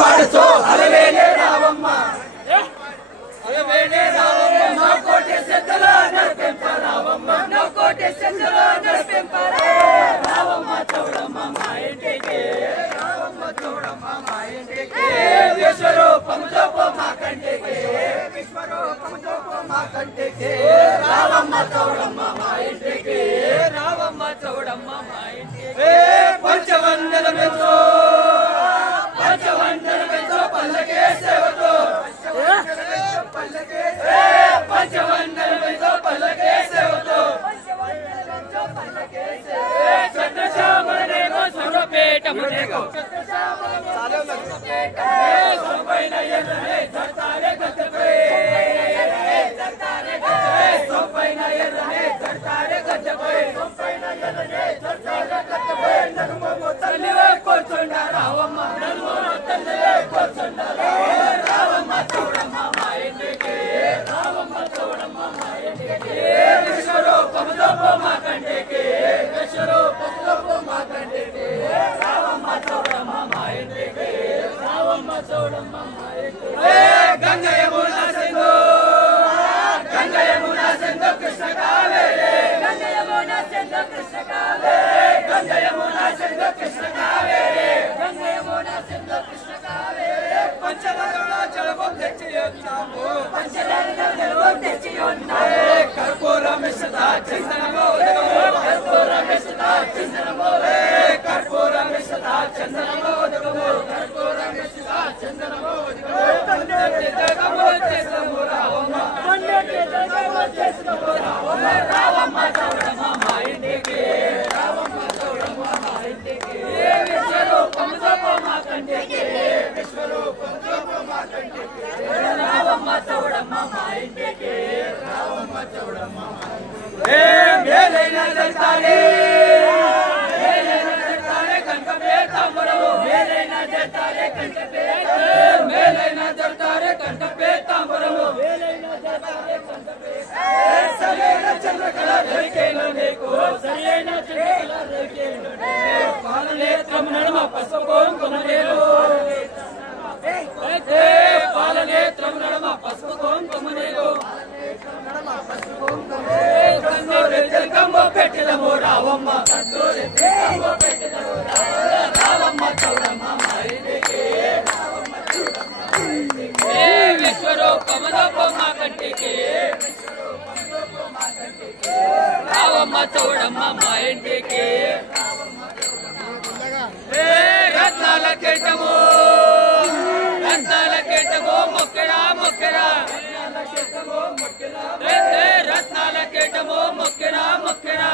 పాడుచో అలవేలే రావమ్మ అలవేలే రావమ్మ నా కోటి సెద్దల నరపెంప రావమ్మ నా కోటి సెద్దల నరపెంప రావమ్మ చౌడమ్మ మా ఇంటికి రావమ్మ చౌడమ్మ మా ఇంటికి విశ్వరూపం జపో మా కంటికి విశ్వరూపం జపో మా కంటికి రావమ్మ చౌడమ్మ మా ఇంటికి రావమ్మ చౌడమ్మ మా ఇంటికి పంచవందన మెచ్చో పంచవందన మెచ్చో పల్లకే సేవతో పల్లకే పంచవందన మెచ్చో పల్లకే సేవతో చంద్రశ్యామనేగో సొరపేటమునేగో సొంపైన ఎర్రనే జడతారే గద్దపై సొంపైన ఎర్రనే జడతారే గద్దపై సొంపైన ఎర్రనే జడతారే గద్దపై నడుమ తల్లివే కూర్చుండ రావమ్మ నడుమ తల్లివే కూర్చుండ రావమ్మ చౌడమ్మ మా ఇంటికి రావమ్మ చౌడమ్మ మా ఇంటికి విశ్వరూపం జపో మా కంటికి విశ్వరూపం జపో మా కంటికి రావమ్మ చౌడమ్మ మా ఇంటికి రావమ్మ చౌడమ్మ మా ఇంటికి గంగా యమున సింధు గంగా యమున సింధు కృష్ణ కావేరి గంగా యమున సింధు కృష్ణ కావేరి గంగా యమున సింధు కృష్ణ కావేరి గంగా యమున సింధు కృష్ణ కావేరి పంచదారుల జలవం తెచ్చి ఉన్నాము పంచదారుల జలవం తెచ్చి ఉన్నాము కర్పూర మిశ్రిత చందనమో ఉదగము కర్పూర మిశ్రిత చందనమో కర్పూర మిశ్రిత చందనమో ఉదగము కర్పూర మిశ్రిత చందనమో ఉదగము పండిత జగముల చేసము రావమ్మ పండిత జగముల చేసము రావమ్మ రావమ్మ చౌడమ్మ మా ఇంటికి రావమ్మ చౌడమ్మ మా ఇంటికి విశ్వరూపం జపో మా కంటికి విశ్వరూపం జపో మా కంటికి రావమ్మ చౌడమ్మ మా ఇంటికి రావమ్మ చౌడమ్మ మా ఇంటికి మేలైన జడతారే మేలైన జడతారే కంఠపే తాంబరము మేలైన జడతారే కంఠపే మేలైన జడతారే కంఠపే తాంబరము మేలైన జడతారే కంఠపే సరైన చంద్రకళ రేఖేలో నీకు సరైన చంద్రకళ రేఖేలో పాలనేత్రం నడుమ పసుపు కుంకుమలేరు పాలనేత్రం నడుమ పసుపు కుంకుమలేరు కన్నూరి జల్కంబో పెట్టిలము రావమ్మ కన్నూరి జల్కంబో పెట్టిలము రావమ్మ చౌడమ్మ మా ఇంటికి విశ్వరూపం జపో మా కంటికి రావమ్మ చౌడమ్మ మా ఇంటికి రత్నాల కెట్టము మొక్కెరా మొక్కెరా రత్నాల కెట్టము మొక్కెరా మొక్కెరా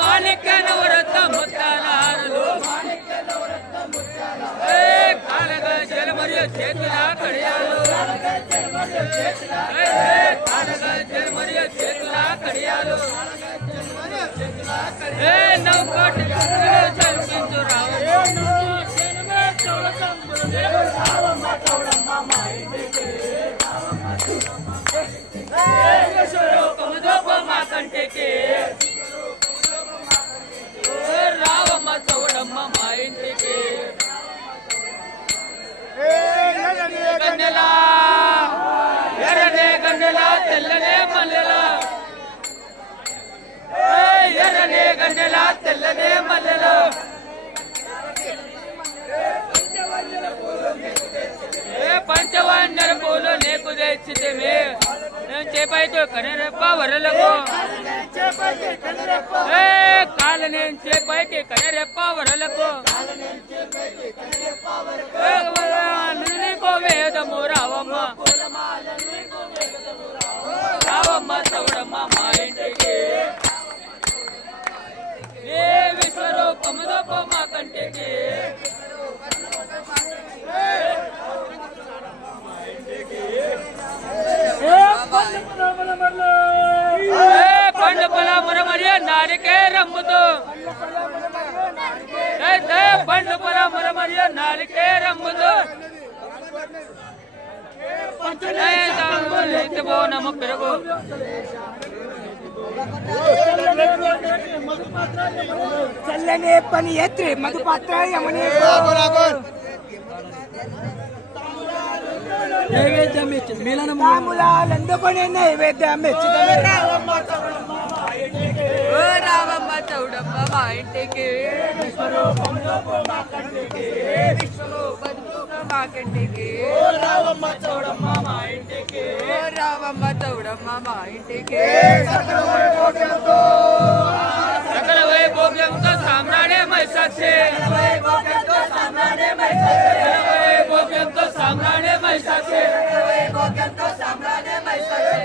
మాణిక్య నవరత్న ముత్యాల హారలు కాలగా జలమరియు చేతుల కడియాలు కాలగా జలమరియు చేతుల కడియాలు నౌకోటి చలించు రావమ్మ చౌడమ్మ మా ఇంటికి విశ్వరూపం జపో మా కంటికి రావమ్మ చౌడమ్మ మా ఇంటికి గన్నెలా ఎర్రనే గన్నెలా తెల్లనే మల్లెలా ఎర్రనే గన్నెలా తెల్లనే మల్లెలా పంచవన్నర పూలు నీకు తెచ్చితే చేపైతే కనరెప్ప వరలకు కాల నేను చేపైతే కనరెప్ప వరలకు నీకో వేదము రావమ్మ రావమ్మ చౌడమ్మ మా ఇంటికి విశ్వరూపము జపో మా కంటికి పండు పొల మురమరియ నారికే రమ్ముతో పండు పొల మురమరియ నారికే రమ్ముతో నమో పెరుగు చల్లనే పని ఎత్తి మధుపాత్ర యమనే నైవేద్యం ఇచ్చింది మిలన మామూలందుకొని నైవేద్యం ఇచ్చింది రావమ్మ చౌడమ్మ మా ఇంటికి మా కంటికి రావమ్మ చౌడమ్మ మా ఇంటికి రావమ్మ చౌడమ్మ మా ఇంటికి సకల వైభోగ్యంతో సామ్రాడే మైసాక్షి వైభోగ్యంతో సామ్రాడే మైసాక్షి వైభోగ్యంతో సామ్రాడే మైసాక్షి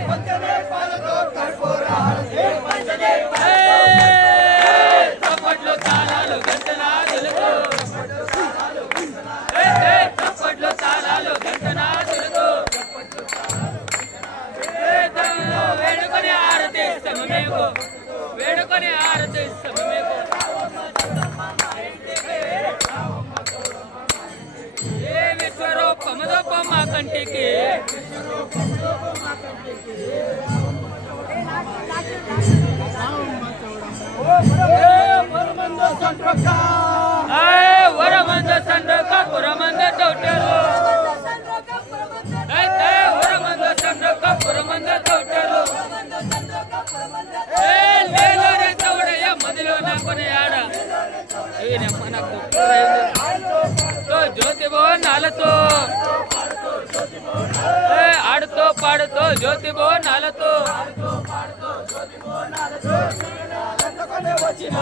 చప్పట్లు తాళాలు గంటనాదులతో చప్పట్లు తాళాలు గంటనాదులతో వేడుకొని ఆరతిస్తాము మేము వేడుకొని ఆరతిస్తాము మేము ఏ విశ్వరూపముదోపం మా కంటికి వరమంద సండ్రక పురమంద తోటలు వరమంద సండ్రక పురమంద తోటలు లేలోనే చౌడయ్య మదిలో నా కొనియాడ మనకు జ్యోతిబో నాలతో ఆడుతో పాడుతో జ్యోతిబో నాలతో వచ్చిన